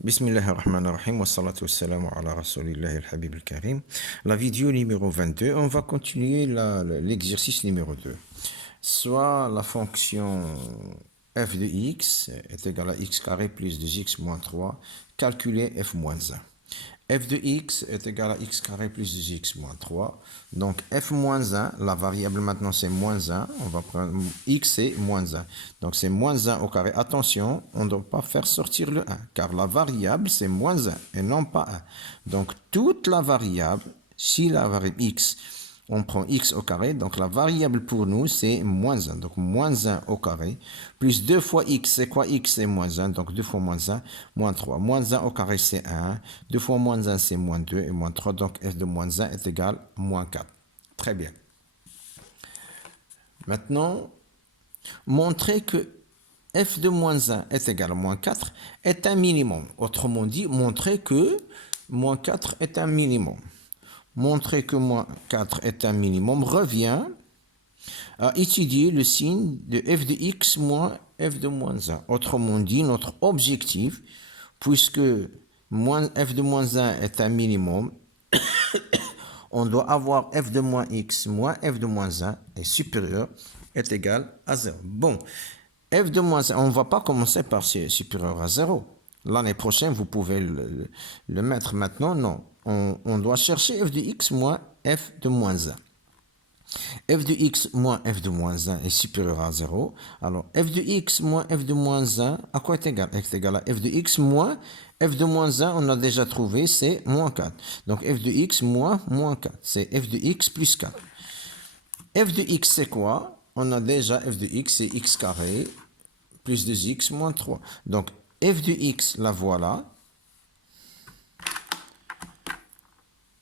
Bismillahirrahmanirrahim wa salatu wassalamu ala rasulillahi al-habib al-karim. La vidéo numéro 22, on va continuer l'exercice numéro 2. Soit la fonction f de x est égale à x carré plus 2x moins 3, calculer f moins 1. F de x est égal à x carré plus 2x moins 3. Donc f moins 1, la variable maintenant c'est moins 1. On va prendre x c'est moins 1. Donc c'est moins 1 au carré. Attention, on ne doit pas faire sortir le 1. Car la variable c'est moins 1 et non pas 1. Donc toute la variable, si la variable x, on prend x au carré, donc la variable pour nous c'est moins 1, donc moins 1 au carré, plus 2 fois x, c'est quoi x? C'est moins 1, donc 2 fois moins 1, moins 3, moins 1 au carré c'est 1, 2 fois moins 1 c'est moins 2, et moins 3, donc f de moins 1 est égal à moins 4. Très bien. Maintenant, montrer que f de moins 1 est égal à moins 4 est un minimum. Autrement dit, montrer que moins 4 est un minimum. Montrer que moins 4 est un minimum revient à étudier le signe de f de x moins f de moins 1. Autrement dit, notre objectif, puisque f de moins 1 est un minimum, on doit avoir f de moins x moins f de moins 1 est supérieur, est égal à 0. Bon, f de moins 1, on ne va pas commencer par supérieur à 0. L'année prochaine, vous pouvez le mettre maintenant, non. On doit chercher f de x moins f de moins 1. f de x moins f de moins 1 est supérieur à 0. Alors, f de x moins f de moins 1, à quoi est égal? Est égal à f de x moins f de moins 1, on a déjà trouvé, c'est moins 4. Donc, f de x moins 4, c'est f de x plus 4. f de x, c'est quoi? On a déjà f de x, c'est x carré plus 2x moins 3. Donc, f de x, la voilà.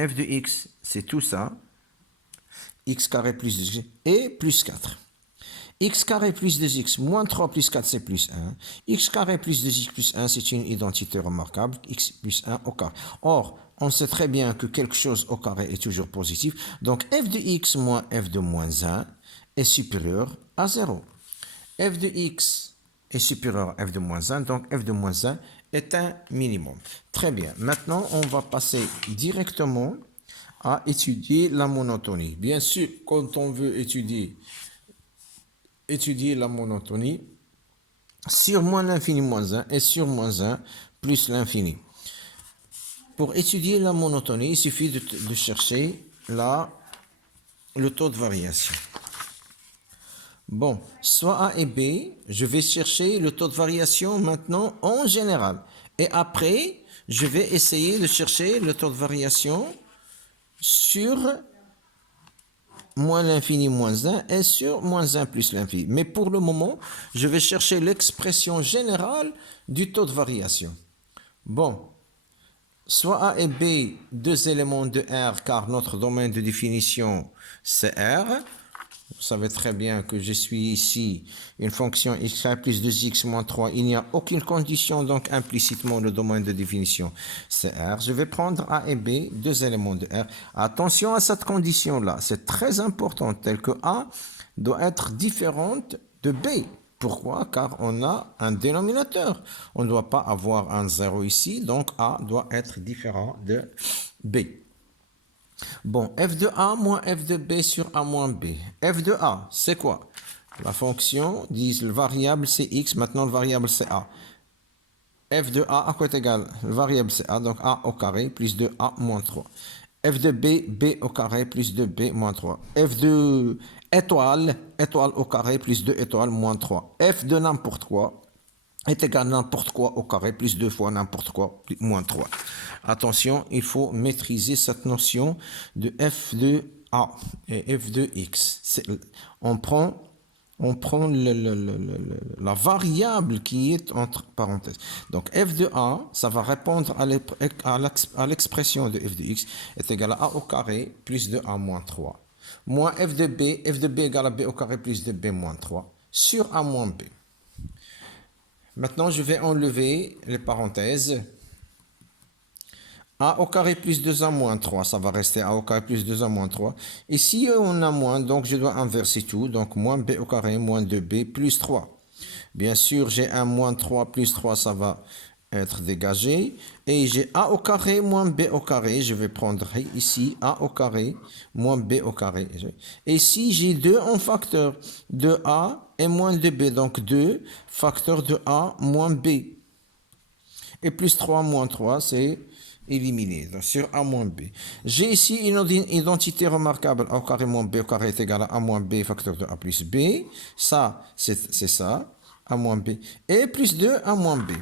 f de x, c'est tout ça. X carré plus 2x et plus 4. X carré plus 2x moins 3 plus 4, c'est plus 1. X carré plus 2x plus 1, c'est une identité remarquable. X plus 1 au carré. Or, on sait très bien que quelque chose au carré est toujours positif. Donc, f de x moins f de moins 1 est supérieur à 0. f de x est supérieur à f de moins 1, donc f de moins 1 est un minimum. Très bien. Maintenant, on va passer directement à étudier la monotonie. Bien sûr, quand on veut étudier la monotonie, sur moins l'infini moins 1 et sur moins 1 plus l'infini. Pour étudier la monotonie, il suffit de chercher le taux de variation. Bon, soit A et B, je vais chercher le taux de variation maintenant en général. Et après, je vais essayer de chercher le taux de variation sur moins l'infini moins 1 et sur moins 1 plus l'infini. Mais pour le moment, je vais chercher l'expression générale du taux de variation. Bon, soit A et B, deux éléments de R, car notre domaine de définition, c'est R. Vous savez très bien que je suis ici une fonction x plus 2x moins 3. Il n'y a aucune condition, donc implicitement le domaine de définition c'est R. Je vais prendre A et B, deux éléments de R. Attention à cette condition-là, c'est très important, tel que A doit être différente de B. Pourquoi? Car on a un dénominateur. On ne doit pas avoir un 0 ici, donc A doit être différent de B. Bon, f de A moins f de B sur A moins B. f de A, c'est quoi? La fonction, dit le variable c'est x, maintenant le variable c'est A. f de A, à quoi est égal? Le variable c'est A, donc A au carré plus 2A moins 3. f de B, B au carré plus 2B moins 3. f de étoile, étoile au carré plus 2 étoiles moins 3. f de n'importe quoi est égal à n'importe quoi au carré plus 2 fois n'importe quoi moins 3. Attention, il faut maîtriser cette notion de f de A et f de x. On prend la variable qui est entre parenthèses. Donc f de A, ça va répondre à l'expression de f de x est égal à A au carré plus 2A moins 3. Moins f de B égale à B au carré plus 2B moins 3 sur A moins B. Maintenant, je vais enlever les parenthèses. A au carré plus 2A moins 3, ça va rester A au carré plus 2A moins 3. Ici, on a moins, donc je dois inverser tout. Donc, moins B au carré moins 2B plus 3. Bien sûr, j'ai un moins 3 plus 3, ça va être dégagé. Et j'ai a au carré moins b au carré. Je vais prendre ici a au carré moins b au carré. Et ici, j'ai 2 en facteur de a et moins de b. Donc 2 facteur de a moins b. Et plus 3 moins 3, c'est éliminé. Donc, sur a moins b. J'ai ici une identité remarquable. A au carré moins b au carré est égal à a moins b facteur de a plus b. Ça, c'est ça. A moins b. Et plus 2 a moins b.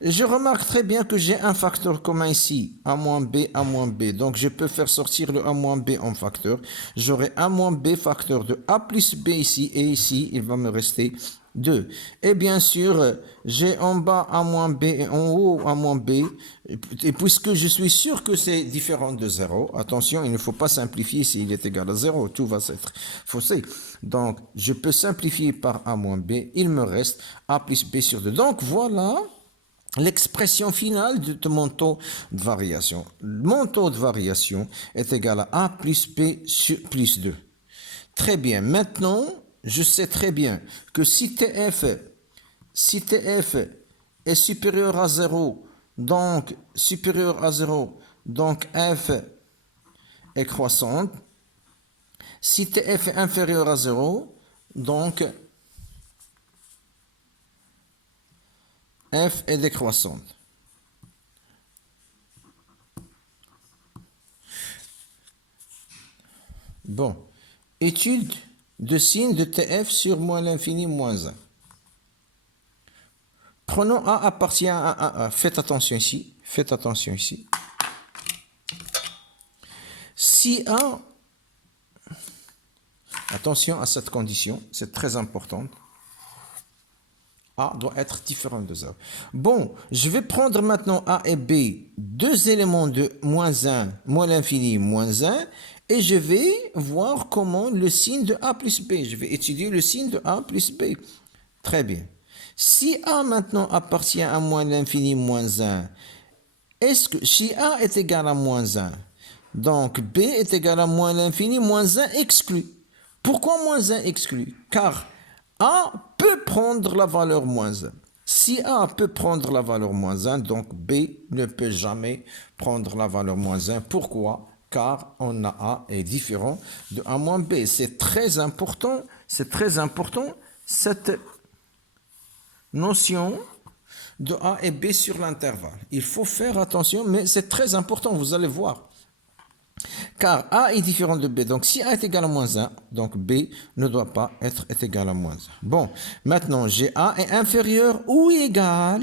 Je remarque très bien que j'ai un facteur commun ici, a moins b, a moins b. Donc, je peux faire sortir le a moins b en facteur. J'aurai a moins b facteur de a plus b ici. Et ici, il va me rester 2. Et bien sûr, j'ai en bas a moins b et en haut a moins b. Et puisque je suis sûr que c'est différent de 0, attention, il ne faut pas simplifier s'il est égal à 0. Tout va s'être faussé. Donc, je peux simplifier par a moins b. Il me reste a plus b sur 2. Donc, voilà l'expression finale de mon taux de variation. Mon taux de variation est égal à a plus b sur plus 2. Très bien. Maintenant, je sais très bien que si TF est supérieur à 0, donc supérieur à 0, donc F est croissante. Si TF est inférieur à 0, donc F est décroissante. Bon. Étude de signe de TF sur moins l'infini moins 1. Prenons A appartient à A. Faites attention ici. Faites attention ici. Si A, attention à cette condition, c'est très important. A doit être différent de 0. Bon, je vais prendre maintenant A et B, deux éléments de moins 1, moins l'infini, moins 1, et je vais voir comment le signe de A plus B. Je vais étudier le signe de A plus B. Très bien. Si A maintenant appartient à moins l'infini, moins 1, est-ce que si A est égal à moins 1, donc B est égal à moins l'infini, moins 1 exclu. Pourquoi moins 1 exclu? Car A peut prendre la valeur moins 1. Si A peut prendre la valeur moins 1, donc B ne peut jamais prendre la valeur moins 1. Pourquoi? Car on a A est différent de A moins B. C'est très important cette notion de A et B sur l'intervalle. Il faut faire attention, mais c'est très important, vous allez voir. Car A est différent de B. Donc, si A est égal à moins 1, donc B ne doit pas être égal à moins 1. Bon, maintenant, j'ai A est inférieur ou égal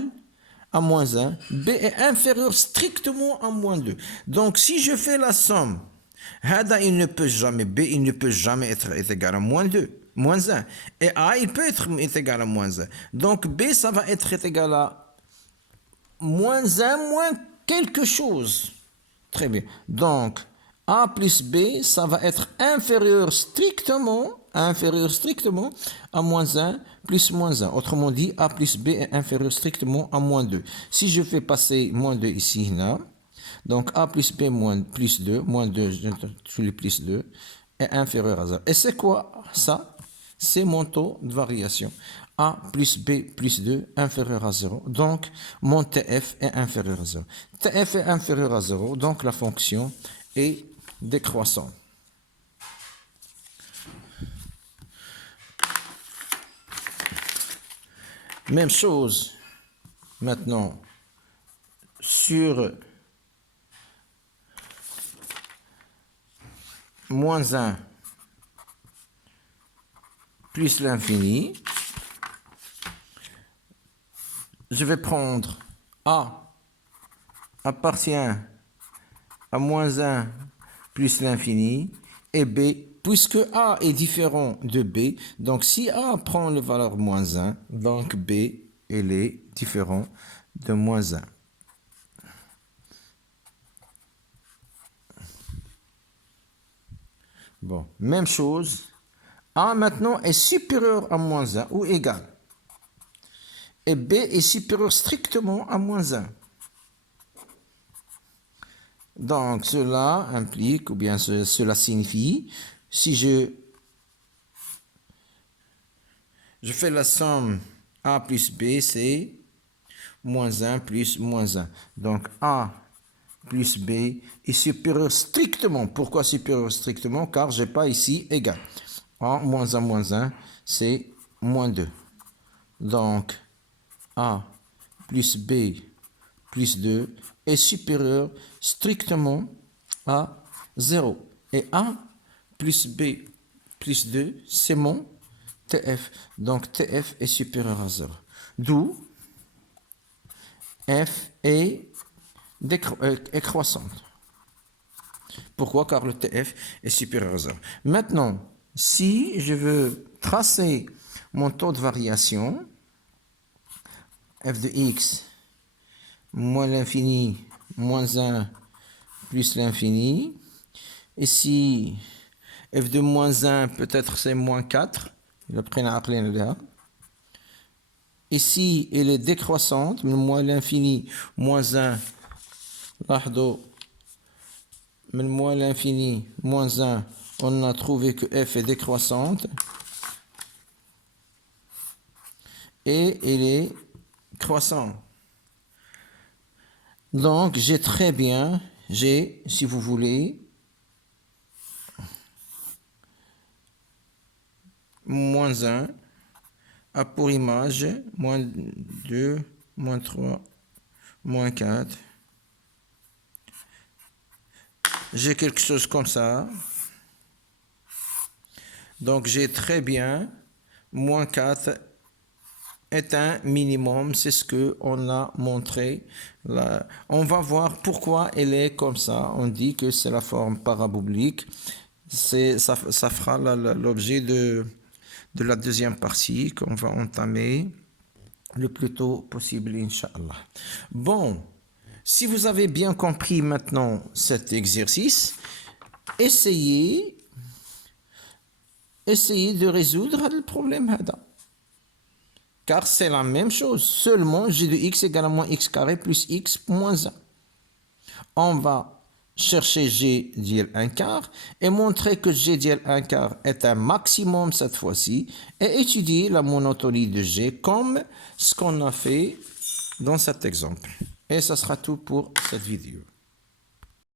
à moins 1. B est inférieur strictement à moins 2. Donc, si je fais la somme, B, il ne peut jamais être égal à moins 2. Moins 1. Et A, il peut être égal à moins 1. Donc, B, ça va être égal à moins 1 moins quelque chose. Très bien. Donc, A plus B, ça va être inférieur strictement à moins 1 plus moins 1. Autrement dit, A plus B est inférieur strictement à moins 2. Si je fais passer moins 2 ici, là, donc A plus B moins plus 2, moins 2, je les plus 2, est inférieur à 0. Et c'est quoi ça? C'est mon taux de variation. A plus B plus 2 inférieur à 0. Donc, mon TF est inférieur à 0. TF est inférieur à 0, donc la fonction est décroissante. Même chose maintenant sur moins 1 plus l'infini. Je vais prendre A appartient à moins 1 plus l'infini et B, puisque A est différent de B, donc si A prend la valeur moins 1, donc B, elle est différent de moins 1. Bon, même chose. A maintenant est supérieur à moins 1 ou égal. Et B est supérieur strictement à moins 1. Donc, cela implique, ou bien cela signifie, si je fais la somme A plus B, c'est moins 1 plus moins 1. Donc A plus B est supérieur strictement. Pourquoi supérieur strictement? Car je n'ai pas ici égal. A moins 1, c'est moins 2. Donc A plus B plus 2 est supérieur strictement à 0. Et A plus B plus 2, c'est mon TF. Donc TF est supérieur à 0. D'où F est croissante. Pourquoi? Car le TF est supérieur à 0. Maintenant, si je veux tracer mon taux de variation, f de x moins l'infini moins 1 plus l'infini, ici f de moins 1 peut-être c'est moins 4, ici elle est décroissante, moins l'infini moins 1, moins l'infini moins 1, on a trouvé que f est décroissante et elle est croissante. Donc j'ai très bien, si vous voulez, moins 1 a pour image moins 2, moins 3, moins 4. J'ai quelque chose comme ça. Donc j'ai très bien moins 4 est un minimum, c'est ce qu'on a montré là. On va voir pourquoi elle est comme ça. On dit que c'est la forme parabolique. Ça fera l'objet de la deuxième partie qu'on va entamer le plus tôt possible, Inch'Allah. Bon, si vous avez bien compris maintenant cet exercice, essayez de résoudre le problème Hada. Car c'est la même chose, seulement g de x égale à moins x carré plus x moins 1. On va chercher g d'IL 1 quart et montrer que g d'IL 1 quart est un maximum cette fois-ci et étudier la monotonie de g comme ce qu'on a fait dans cet exemple. Et ça sera tout pour cette vidéo.